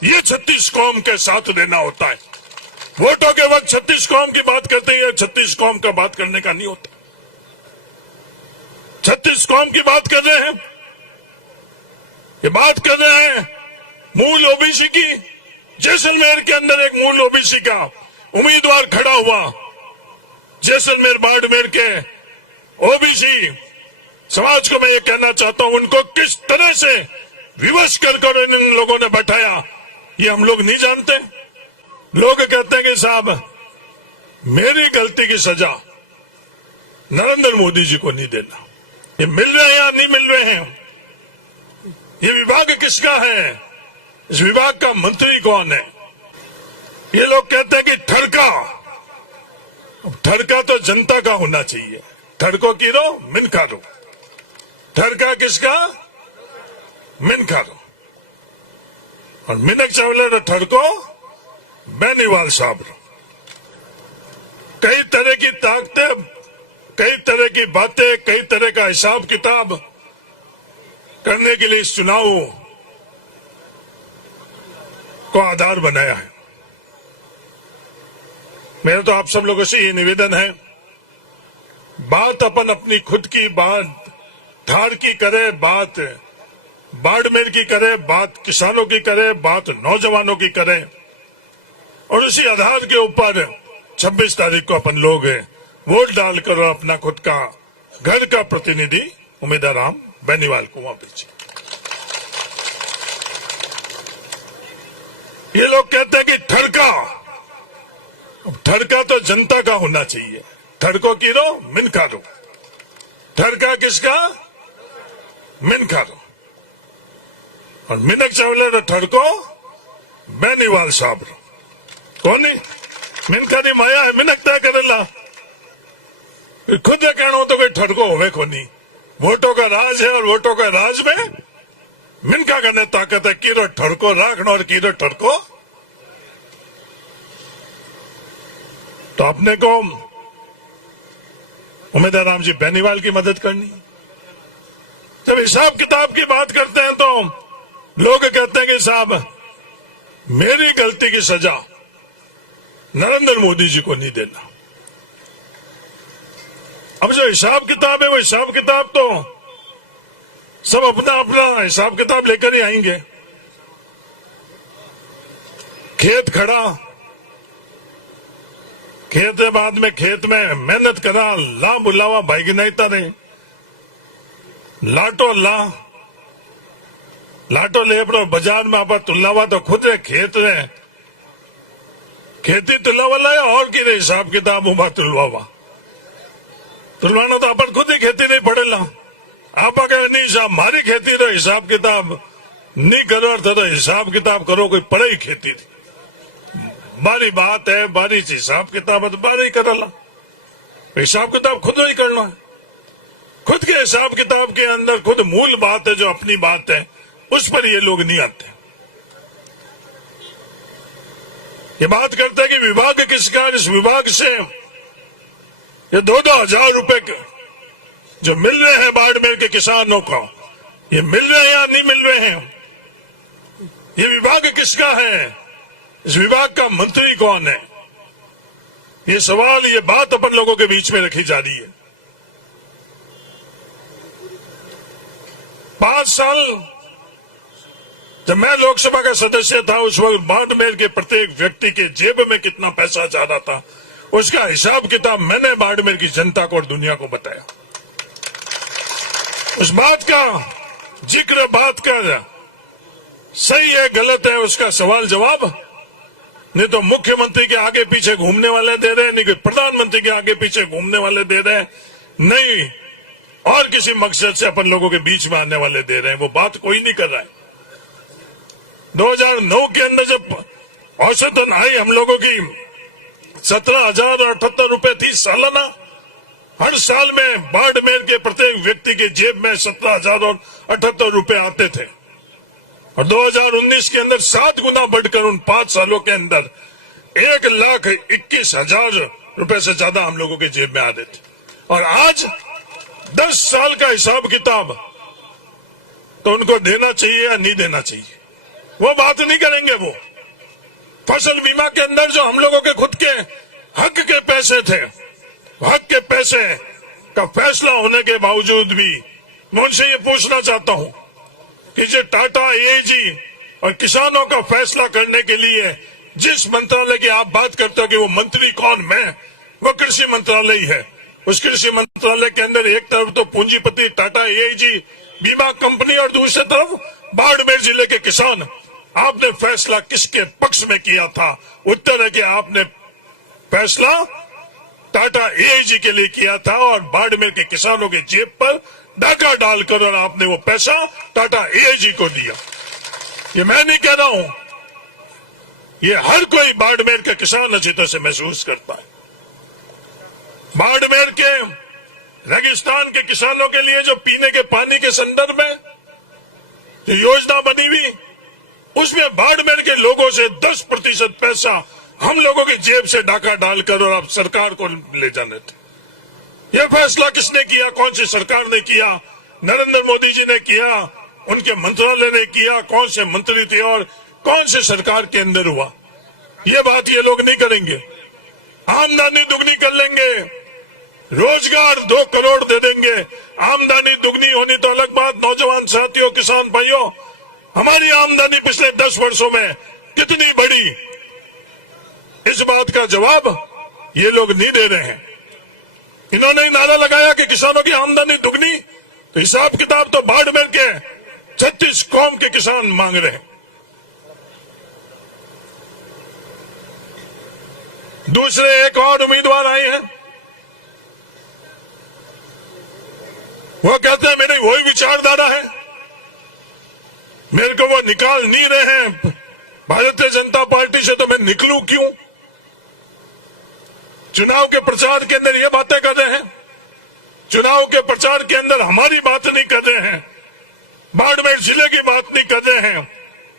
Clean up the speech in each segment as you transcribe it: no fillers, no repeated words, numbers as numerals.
ये 36 कौम के साथ देना होता है। वोटों के वक्त 36 कौम की बात करते हैं, 36 कौम का बात करने का नहीं होता। 36 कौम की बात कर रहे हैं, ये बात कर रहे हैं मूल ओबीसी की। जैसलमेर के अंदर एक मूल ओबीसी का उम्मीदवार खड़ा हुआ। जैसलमेर बाड़मेर के ओबीसी समाज को मैं ये कहना चाहता हूं, उनको किस तरह से विवश कर इन लोगों ने बैठाया ये हम लोग नहीं जानते। लोग कहते हैं कि साहब मेरी गलती की सजा नरेंद्र मोदी जी को नहीं देना। ये मिल रहे हैं या नहीं मिल रहे हैं? ये विभाग किसका है? इस विभाग का मंत्री कौन है? ये लोग कहते हैं कि ठड़का, ठड़का तो जनता का होना चाहिए। ठड़को की रो मिनखा रो। ठड़का किसका? मिनखा रो। और मिनक चावले रो ठड़को बेनीवाल साहब रो। कई तरह की ताकतें, कई तरह की बातें, कई तरह का हिसाब किताब करने के लिए इस चुनाव को आधार बनाया है। मेरा तो आप सब लोगों से ये निवेदन है, बात अपन अपनी खुद की बात धार की करे, बात बाड़मेर की करे, बात किसानों की करे, बात नौजवानों की करे, और उसी आधार के ऊपर 26 तारीख को अपन लोग वोट डालकर अपना खुद का घर का प्रतिनिधि उम्मीदवार राम बेनीवाल को वहां भेजे। ये लोग कहते हैं कि ठड़का, ठड़का तो जनता का होना चाहिए। ठड़को की रो मिनखा रो। ठड़का किसका? मिनखा रो। और मिनक चावले रो ठड़को बेनीवाल साहब रो। कौन नहीं मिनका नहीं माया है, मिनक तय करेला। खुद कहना हो तो कोई ठड़को होवे को नहीं। वोटों का राज है और वोटों का राज में मिनका करने ताकत है। कीरो ठड़को राखना और कीरो ठड़को। तो अपने को उम्मीदवार राम जी बेनीवाल की मदद करनी। जब हिसाब किताब की बात करते हैं तो लोग कहते हैं कि साहब मेरी गलती की सजा नरेंद्र मोदी जी को नहीं देना। अब जो हिसाब किताब है वो हिसाब किताब तो सब अपना अपना हिसाब किताब लेकर ही आएंगे। खेत खड़ा, खेत के बाद में खेत में मेहनत करा, ला बुलावा भाई नहीं तारे लाटो ला लाटो ले पड़ो बाजार में आप तुलावा तो खुद है खेत है खेती तुलावा लाया और की हिसाब किताब उबा तुलवावा तुलवाना तो अपन खुद ही खेती नहीं पड़ेला। आप कहे नहीं साहब मारी खेती रो हिसाब किताब नहीं करो तो हिसाब किताब करो कोई पड़े ही खेती थी। बारी बात है, बारी हिसाब किताब है तो बारी करेला। हिसाब किताब खुद ही करना है। खुद के हिसाब किताब के अंदर खुद मूल बात है जो अपनी बात है, उस पर ये लोग नहीं आते। ये बात करते हैं कि विभाग किसका? इस विभाग से ये 2-2 हजार रुपए जो मिल रहे हैं बाड़मेर के किसानों को, ये मिल रहे हैं या नहीं मिल रहे हैं? ये विभाग किसका है? इस विभाग का मंत्री कौन है? ये सवाल, ये बात अपन लोगों के बीच में रखी जा रही है। 5 साल जब मैं लोकसभा का सदस्य था उस वक्त बाड़मेर के प्रत्येक व्यक्ति के जेब में कितना पैसा जा रहा था उसका हिसाब किताब मैंने बाड़मेर की जनता को और दुनिया को बताया। उस बात का जिक्र बात कर सही है गलत है उसका सवाल जवाब नहीं तो मुख्यमंत्री के आगे पीछे घूमने वाले दे रहे, नहीं कोई प्रधानमंत्री के आगे पीछे घूमने वाले दे रहे, नहीं और किसी मकसद से अपन लोगों के बीच में आने वाले दे रहे हैं। वो बात कोई नहीं कर रहा है। 2009 के अंदर जब औसतन आई हम लोगों की 17,078 रुपए थी सालाना। हर साल में बाड़मेर के प्रत्येक व्यक्ति के जेब में 17,078 रुपए आते थे और 2019 के अंदर 7 गुना बढ़कर उन 5 सालों के अंदर 1,21,000 रुपए से ज्यादा हम लोगों के जेब में आ रहे थे। और आज 10 साल का हिसाब किताब तो उनको देना चाहिए या नहीं देना चाहिए? वो बात नहीं करेंगे। वो फसल बीमा के अंदर जो हम लोगों के खुद के हक के पैसे थे, हक के पैसे का फैसला होने के बावजूद भी मैं उनसे ये पूछना चाहता हूं कि जो टाटा एजी और किसानों का फैसला करने के लिए जिस मंत्रालय की आप बात करते हो कि वो मंत्री कौन, मैं, वो कृषि मंत्रालय है। उस कृषि मंत्रालय के अंदर एक तरफ तो पूंजीपति टाटा एजी बीमा कंपनी और दूसरी तरफ बाड़मेर जिले के किसान। आपने फैसला किसके पक्ष में किया था? उत्तर है कि आपने फैसला टाटा एजी के लिए किया था और बाड़मेर के किसानों के जेब पर डाका डालकर और आपने वो पैसा टाटा एजी को दिया। ये मैं नहीं कह रहा हूं, ये हर कोई बाड़मेर के किसान अच्छी तरह से महसूस करता है। बाड़मेर के रेगिस्तान के किसानों के लिए जो पीने के पानी के संदर्भ में जो योजना बनी हुई, उसमें बाड़मेर के लोगों से 10% पैसा हम लोगों की जेब से डाका डालकर और अब सरकार को ले जाने थे। यह फैसला किसने किया? कौन सी सरकार ने किया? नरेंद्र मोदी जी ने किया, उनके मंत्रालय ने किया, कौन से मंत्री थे और कौन से सरकार के अंदर हुआ? ये बात ये लोग नहीं करेंगे। आमदनी दुगनी कर लेंगे, रोजगार 2 करोड़ दे देंगे। आमदनी दुगनी होनी तो अलग बात। नौजवान साथियों, किसान भाइयों, हमारी आमदनी पिछले 10 वर्षों में कितनी बढ़ी, इस बात का जवाब ये लोग नहीं दे रहे हैं। इन्होंने नारा लगाया कि किसानों की आमदनी दुगनी, तो हिसाब किताब तो बाड़मेर के 36 कौम के किसान मांग रहे हैं। दूसरे एक और उम्मीदवार आए हैं, वो कहते हैं मेरी वही विचारधारा है, मेरे को वो निकाल नहीं रहे हैं भारतीय जनता पार्टी से, तो मैं निकलूं क्यों? चुनाव के प्रचार के अंदर ये बातें कर रहे हैं, चुनाव के प्रचार के अंदर हमारी बात नहीं कर रहे हैं, बाड़मेर जिले की बात नहीं कर रहे हैं,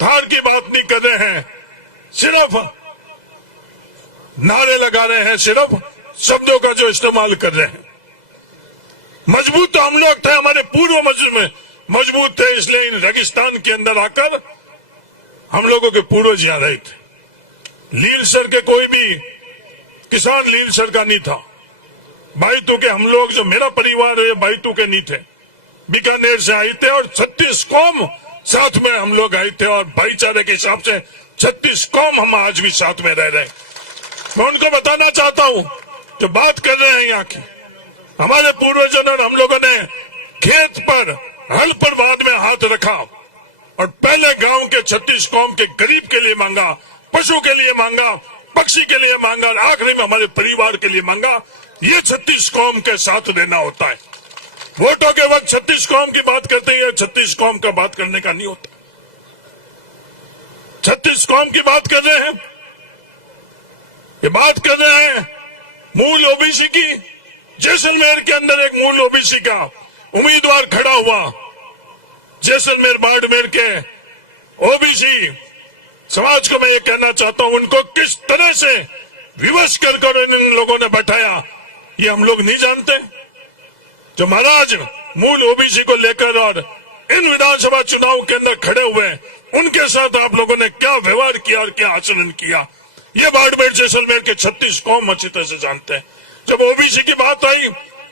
धार की बात नहीं कर रहे हैं, सिर्फ नारे लगा रहे हैं, सिर्फ शब्दों का जो इस्तेमाल कर रहे हैं। मजबूत तो हम लोग थे, हमारे पूर्व मजबूत थे, इसलिए इन रेगिस्तान के अंदर आकर हम लोगों के पूर्वज यहाँ रहे थे। लीलसर के कोई भी किसान लीलसर का नहीं था। बाइतू के हम लोग, जो मेरा परिवार है, बाइतू के नहीं थे, बीकानेर से आए थे और 36 कौम साथ में हम लोग आए थे और भाईचारे के हिसाब से 36 कौम हम आज भी साथ में रह रहे हैं। मैं उनको बताना चाहता हूं, जो बात कर रहे हैं यहाँ की, हमारे पूर्वजों ने, हम लोगों ने खेत पर, हल पर बाद में हाथ रखा और पहले गांव के 36 कौम के गरीब के लिए मांगा, पशु के लिए मांगा, पक्षी के लिए मांगा और आखिरी में हमारे परिवार के लिए मांगा। ये 36 कौम के साथ देना होता है। वोटों के वक्त 36 कौम की बात करते हैं, 36 कौम का बात करने का नहीं होता। 36 कौम की बात कर रहे हैं, ये बात कर रहे हैं मूल ओबीसी की। जैसलमेर के अंदर एक मूल ओबीसी का उम्मीदवार खड़ा हुआ, जैसलमेर बाड़मेर के ओबीसी समाज को मैं ये कहना चाहता हूं, उनको किस तरह से विवश कर इन लोगों ने बैठाया, ये हम लोग नहीं जानते। जो महाराज मूल ओबीसी को लेकर और इन विधानसभा चुनाव के अंदर खड़े हुए, उनके साथ आप लोगों ने क्या व्यवहार किया और क्या आचरण किया, ये बाड़मेर जैसलमेर के 36 कौम अच्छी तरह से जानते हैं। जब ओबीसी की बात आई,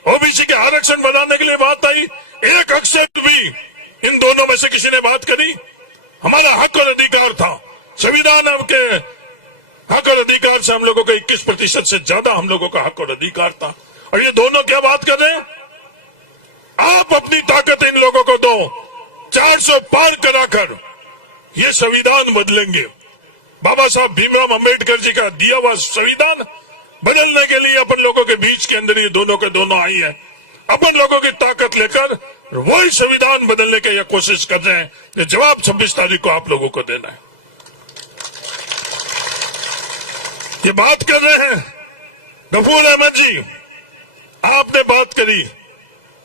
ओबीसी के आरक्षण बनाने के लिए बात आई, एक अक्षर भी इन दोनों में से किसी ने बात करी? हमारा हक और अधिकार था, संविधान के हक और अधिकार से हम लोगों का 21% से ज्यादा हम लोगों का हक और अधिकार था। और ये दोनों क्या बात कर रहे हैं? आप अपनी ताकत इन लोगों को दो, 400 पार कराकर ये संविधान बदलेंगे। बाबा साहब भीमराव अंबेडकर जी का दिया हुआ संविधान बदलने के लिए अपन लोगों के बीच के अंदर ये दोनों के दोनों आई है। अपन लोगों की ताकत लेकर वही संविधान बदलने की कोशिश कर रहे हैं। ये जवाब 26 तारीख को आप लोगों को देना है। ये बात कर रहे हैं गफूर अहमद जी, आपने बात करी,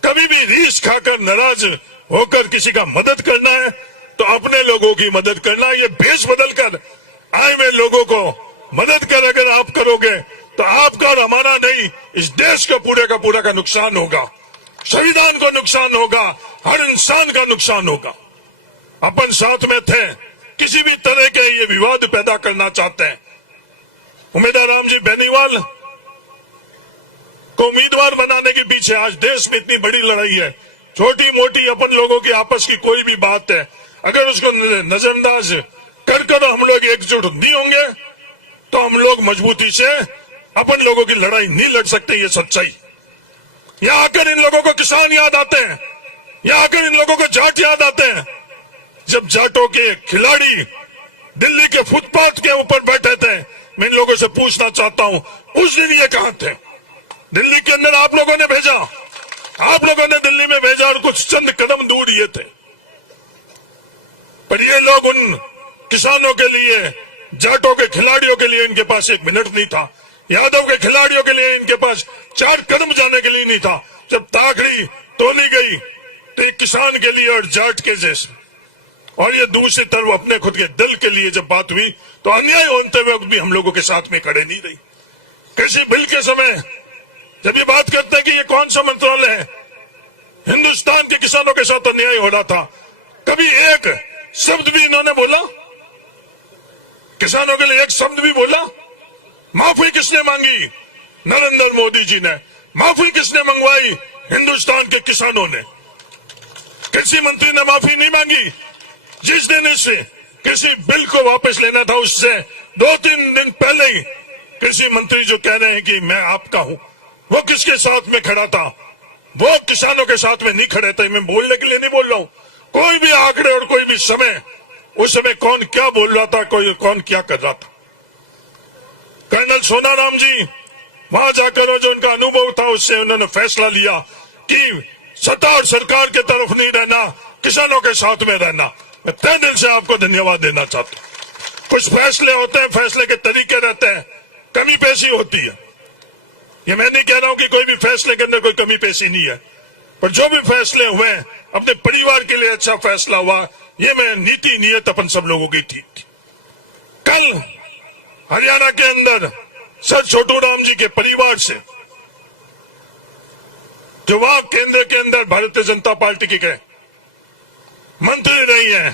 कभी भी रीस खाकर नाराज होकर किसी का मदद करना है तो अपने लोगों की मदद करना। ये भेष बदल कर आए हुए लोगों को मदद कर अगर आप करोगे तो आपका और हमारा नहीं, इस देश को पूरे का नुकसान होगा, संविधान को नुकसान होगा, हर इंसान का नुकसान होगा। अपन साथ में थे, किसी भी तरह के ये विवाद पैदा करना चाहते हैं। उम्मीदवार राम जी बेनीवाल को उम्मीदवार बनाने के पीछे आज देश में इतनी बड़ी लड़ाई है। छोटी मोटी अपन लोगों की आपस की कोई भी बात है, अगर उसको नजरअंदाज कर हम लोग एकजुट नहीं होंगे तो हम लोग मजबूती से अपन लोगों की लड़ाई नहीं लड़ सकते। ये सच्चाई। यहां आकर इन लोगों को किसान याद आते हैं, यहां आकर इन लोगों को जाट याद आते हैं। जब जाटों के खिलाड़ी दिल्ली के फुटपाथ के ऊपर बैठे थे, मैं इन लोगों से पूछना चाहता हूं, उस दिन ये कहां थे? दिल्ली के अंदर आप लोगों ने भेजा, आप लोगों ने दिल्ली में भेजा और कुछ चंद कदम दूर ये थे। पर ये लोग उन किसानों के लिए, जाटों के खिलाड़ियों के लिए इनके पास 1 मिनट नहीं था। यादव के खिलाड़ियों के लिए इनके पास 4 कदम जाने के लिए नहीं था। जब ताकड़ी तोली गई तो एक किसान के लिए और जाट के जैसे, और ये दूसरी तरफ अपने खुद के दिल के लिए जब बात हुई तो अन्याय होते हुए भी हम लोगों के साथ में खड़े नहीं रही। कृषि बिल के समय जब ये बात करते हैं कि ये कौन सा मंत्रालय है, हिंदुस्तान के किसानों के साथ अन्याय हो रहा था, कभी एक शब्द भी इन्होंने बोला? किसानों के लिए एक शब्द भी बोला? माफी किसने मांगी? नरेंद्र मोदी जी ने। माफी किसने मंगवाई? हिंदुस्तान के किसानों ने। कृषि मंत्री ने माफी नहीं मांगी। जिस दिन इस कृषि बिल को वापस लेना था उससे 2-3 दिन पहले ही कृषि मंत्री जो कह रहे हैं कि मैं आपका हूं, वो किसके साथ में खड़ा था? वो किसानों के साथ में नहीं खड़े थे। मैं बोलने के लिए नहीं बोल रहा हूं, कोई भी आंकड़े और कोई भी समय, उस समय कौन क्या बोल रहा था, कोई कौन क्या कर रहा था। कर्नल सोनाराम जी वहां जाकर जो उनका अनुभव था उससे उन्होंने फैसला लिया कि सत्ता और सरकार के तरफ नहीं रहना, किसानों के साथ में रहना। मैं तहे दिल से आपको धन्यवाद देना चाहता हूं। कुछ फैसले होते हैं, फैसले के तरीके रहते हैं, कमी पेशी होती है। ये मैं नहीं कह रहा हूं कि कोई भी फैसले के अंदर कोई कमी पेशी नहीं है, पर जो भी फैसले हुए अपने परिवार के लिए अच्छा फैसला हुआ। ये मैं नीति नीयत अपन सब लोगों की ठीक थी। कल हरियाणा के अंदर सर छोटू राम जी के परिवार से जो वहां केंद्र के अंदर भारतीय जनता पार्टी के गए मंत्री रही हैं,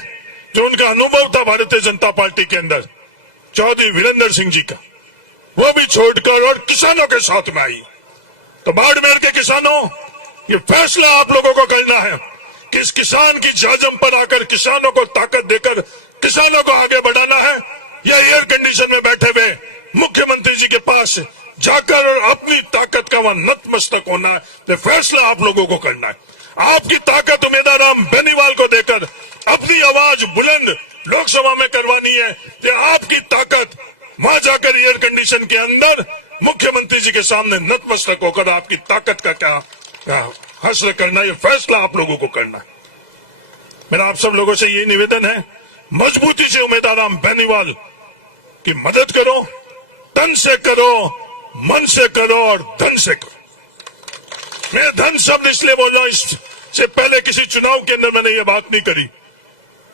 जो उनका अनुभव था भारतीय जनता पार्टी के अंदर, चौधरी वीरेंद्र सिंह जी का, वो भी छोड़कर और किसानों के साथ में आई। तो बाड़मेर के किसानों, ये फैसला आप लोगों को करना है कि इस किसान की जाजम पर आकर किसानों को ताकत देकर किसानों को आगे बढ़ाना है, या एयर कंडीशन में बैठे हुए मुख्यमंत्री जी के पास जाकर और अपनी ताकत का वहां नतमस्तक होना है। तो फैसला आप लोगों को करना है। आपकी ताकत उम्मीदवार राम बेनीवाल को देकर अपनी आवाज बुलंद लोकसभा में करवानी है। कि आपकी ताकत वहां जाकर एयर कंडीशन के अंदर मुख्यमंत्री जी के सामने नतमस्तक होकर आपकी ताकत का क्या हासिल करना, ये फैसला आप लोगों को करना है। मेरा आप सब लोगों से ये निवेदन है, मजबूती से उम्मीदवार राम बेनीवाल की मदद करो, तन से करो, मन से करो और धन से करो। मैं धन शब्द इसलिए बोल रहा हूं, इससे पहले किसी चुनाव के अंदर मैंने ये बात नहीं करी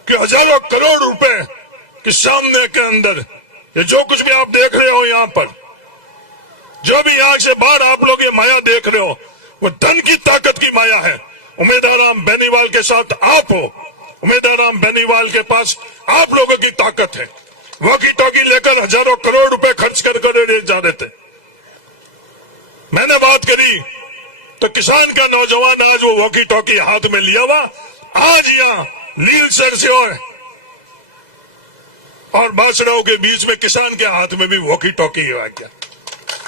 कि हजारों करोड़ रुपए के सामने के अंदर ये जो कुछ भी आप देख रहे हो यहां पर, जो भी यहां से बाहर आप लोग ये माया देख रहे हो, वो धन की ताकत की माया है। उम्मीदवार राम बेनीवाल के साथ आप हो, उम्मीदवार राम बेनीवाल के पास आप लोगों की ताकत है। वॉकी टॉकी लेकर हजारों करोड़ रुपए खर्च कर जा रहे थे। मैंने बात करी तो किसान का नौजवान आज वो वॉकी टॉकी हाथ में लिया हुआ, आज यहाँ लील सर से और बासड़ाओं के बीच में किसान के हाथ में भी वॉकी टॉकी आ गया।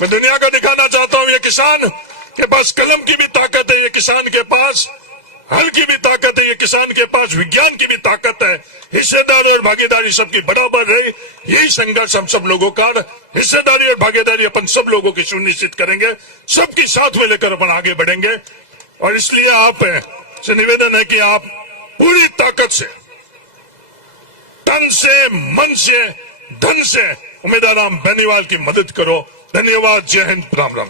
मैं दुनिया को दिखाना चाहता हूं, ये किसान के पास कलम की भी ताकत है, ये किसान के पास हल की भी ताकत है, ये किसान के पास विज्ञान की भी ताकत है। हिस्सेदारी और भागीदारी सबकी बराबर रही, यही संघर्ष हम सब लोगों का, हिस्सेदारी और भागीदारी अपन सब लोगों की सुनिश्चित करेंगे, सबकी साथ में लेकर अपन आगे बढ़ेंगे। और इसलिए आप से निवेदन है कि आप पूरी ताकत से, तन से, मन से, धन से उम्मीदवार राम बेनीवाल की मदद करो। धन्यवाद। जय हिंद। राम राम।